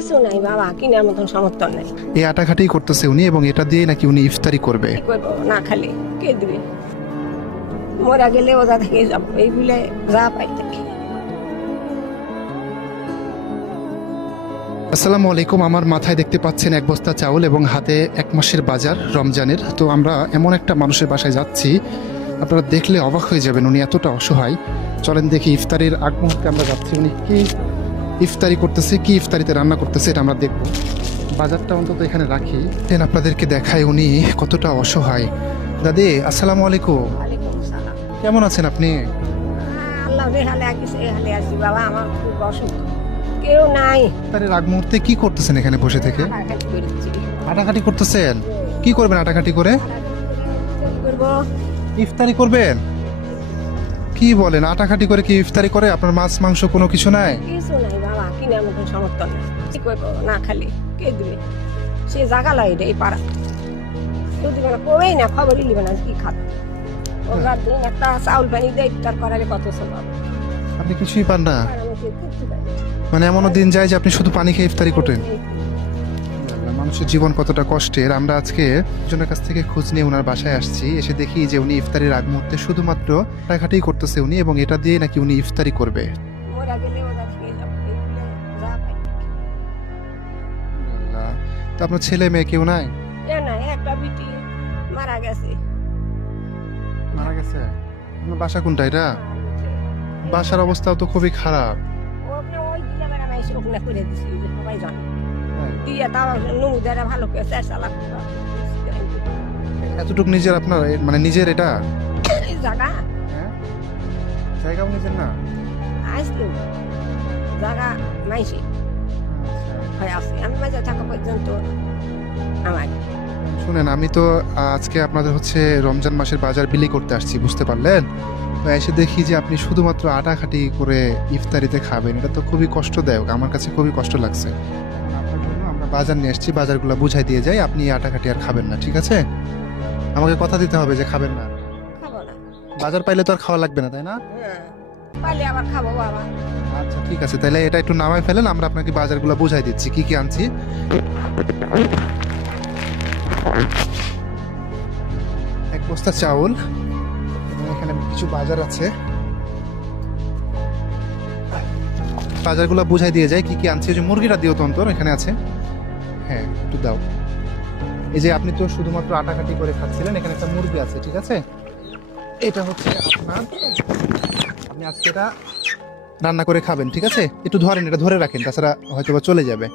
কিছু নাই বাবা, কিনার মতন সমর্থন নাই। এই আটাঘাটি করতেছে উনি এবং এটা দিয়ে নাকি উনি ইফতারি করবে। কি করবো, না খালি কে দিবে? মরা গেলে ওজা থেকে যাবো, এই বলে যা পাই থাকি। আসসালামু আলাইকুম। আমার মাথায় দেখতে পাচ্ছেন এক বস্তা চাউল এবং হাতে এক মাসের বাজার রমজানের। তো আমরা এমন একটা মানুষের বাসায় যাচ্ছি, আপনারা দেখলে অবাক হয়ে যাবেন, উনি এতটা অসহায়। চলেন দেখি, ইফতারির আগ মুহূর্তে আমরা যাচ্ছি, উনি কি ইফতারি করতেছে, কি ইফতারিতে রান্না করতেছে এটা আমরা দেখব। বাজারটা অন্তত এখানে রাখি, দেন আপনাদেরকে দেখায় উনি কতটা অসহায়। দাদি আসসালামু আলাইকুম, ওয়ালাইকুম সালাম। কেমন আছেন আপনি? আল্লাহ যে হালে আঁকিছে এই হালে আছি বাবা, আমার খুব অসুখ, কেউ নাই। ইফতারের আগ মুহূর্তে কি করতেছেন এখানে বসে থেকে? হাঁটাহাঁটি করেছি। আটাঘাটি করতেছেন? কি করবেন আটাঘাটি করে? কি করবো? ইফতারি করবেন? কি বলেন, আটাঘাটি করে কি ইফতারি করে? আপনার মাছ মাংস কোনো কিছু নাই? কিছু নাই বাবা, কিনার মতন সমর্থন নাই। কি করবো, না খালি কে দিবে? সে জাগা লাই রে এই পাড়া, কেউ দিবে না, কবেই না, খবরই নিবে না কি খাত। ওরা দিন একটা চাউল পানি দিয়ে ইফতার করালে কত স্বভাব। আপনি কিছুই পান না? আর আমি কিচ্ছু পাই না। মানে এমনও দিন যায় যে আপনি শুধু পানি খেয়ে ইফতারি করেন? মানুষের জীবন কতটা কষ্টের। আমরা আজকে একজনের কাছ থেকে খোঁজ নিয়ে ওনার বাসায় আসছি, এসে দেখি যে উনি ইফতারির আগ মুহূর্তে শুধুমাত্র আটাঘাটি করতেছে উনি, এবং এটা দিয়ে নাকি উনি ইফতারি করবে। মরা গেলে ওরা থেকে যাবো, এই বলে যা পাই থাকি। আল্লাহ। তো আপনার ছেলে মেয়ে কেউ নাই? এ না, একটা বিটি মারা গেছে। মারা গেছে? আপনার বাসা কোনটা এটা? বাসার অবস্থাও তো খুবই খারাপ। ওখানে ওই দিলে বেড়া মাইসে ওখানে করে দিছি, ওই যে সবাই জানে। দিয়ে তাও নুমুদারা ভালো করে চেষ্টা চালাক এতটুকু নিজের আপনার মানে নিজের এটা জায়গা হ্যাঁ? জায়গাও নিজের না? আসলো জায়গা মাইসে হয়ে আসে, আমি মাঝে থাকা পর্যন্ত আমার। শুনেন, আমি তো আজকে আপনাদের হচ্ছে রমজান মাসের বাজার বিলি করতে আসছি, বুঝতে পারলেন? তো এসে দেখি যে আপনি শুধুমাত্র আটাঘাটি করে ইফতারিতে খাবেন, এটা তো খুবই কষ্টদায়ক, আমার কাছে খুবই কষ্ট লাগছে। আপনার জন্য আমরা বাজার নিয়ে আসছি, বাজারগুলো বুঝাই দিয়ে যাই, আপনি আটাঘাটি আর খাবেন না, ঠিক আছে? আমাকে কথা দিতে হবে যে খাবেন না। খাবো না। বাজার পাইলে তো আর খাওয়া লাগবে না, তাই না? হ্যাঁ, পাইলে আবার খাবো বাবা। আচ্ছা ঠিক আছে, তাহলে এটা একটু নামাই ফেলেন, আমরা আপনাকে বাজারগুলো বুঝাই দিচ্ছি কি কি আনছি। এক বস্তা চাউল এবং এখানে কিছু বাজার আছে, বাজারগুলো বুঝাই দিয়ে যায় কি কি আনছি। ওই যে মুরগিটা দিও তো অন্তর, এখানে আছে। হ্যাঁ একটু দাও। এই যে আপনি তো শুধুমাত্র আটাঘাটি করে খাচ্ছিলেন, এখানে একটা মুরগি আছে, ঠিক আছে? এটা হচ্ছে আপনার, আপনি আজকে এটা রান্না করে খাবেন, ঠিক আছে? একটু ধরেন, এটা ধরে রাখেন, তাছাড়া হয়তো বা চলে যাবে।